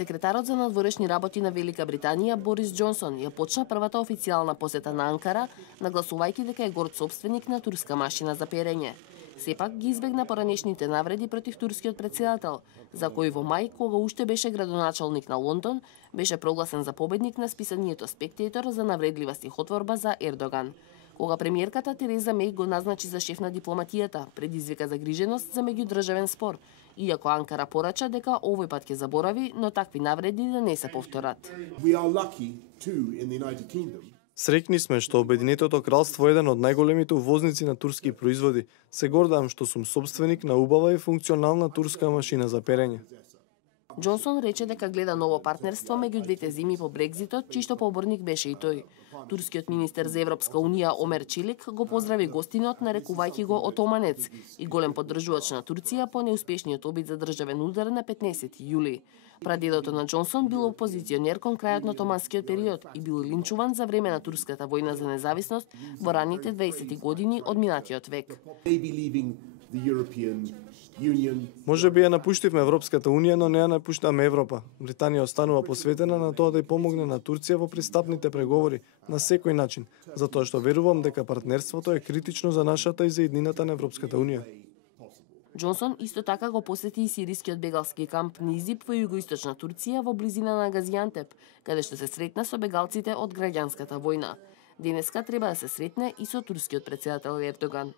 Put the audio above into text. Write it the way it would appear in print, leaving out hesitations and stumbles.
Секретарот за надворешни работи на Велика Британија Борис Џонсон ја почна првата официјална посета на Анкара, нагласувајќи дека е горд сопственик на турска машина за перење. Сепак ги избегна поранешните навреди против турскиот претседател, за кој во мај, кога уште беше градоначалник на Лондон, беше прогласен за победник на списанието Спектејтор за навредлива стихотворба за Ердоган. Кога премиерката Тереза Меј го назначи за шеф на дипломатијата, предизвика загриженост за меѓудржавен спор, иако Анкара порача дека овој пат ќе заборави, но такви навреди да не се повторат. Среќни сме што Обединетото кралство е еден од најголемите увозници на турски производи. Се гордам што сум собственик на убава и функционална турска машина за перење. Џонсон рече дека гледа ново партнерство меѓу двете земи по Брекзитот, чишто поборник беше и тој. Турскиот министер за Европска унија Омер Челик го поздрави гостинот, нарекувајќи го отоманец и голем поддржувач на Турција по неуспешниот обид за државен удар на 15 јули. Прадедото на Џонсон бил опозиционер кон крајот на отоманскиот период и бил линчуван за време на турската војна за независност во раните 20 години од минатиот век. Може би ја напуштивме Европската унија, но не ја напуштаме Европа. Британија останува посветена на тоа да ја помогне на Турција во пристапните преговори на секој начин, затоа што верувам дека партнерството е критично за нашата и за иднината на Европската унија. Џонсон исто така го посети и сирискиот бегалски камп Низип во југоисточна Турција во близина на Газиантеп, каде што се сретна со бегалците од граѓанската војна. Денеска треба да се сретне и со турскиот претседател Ердоган.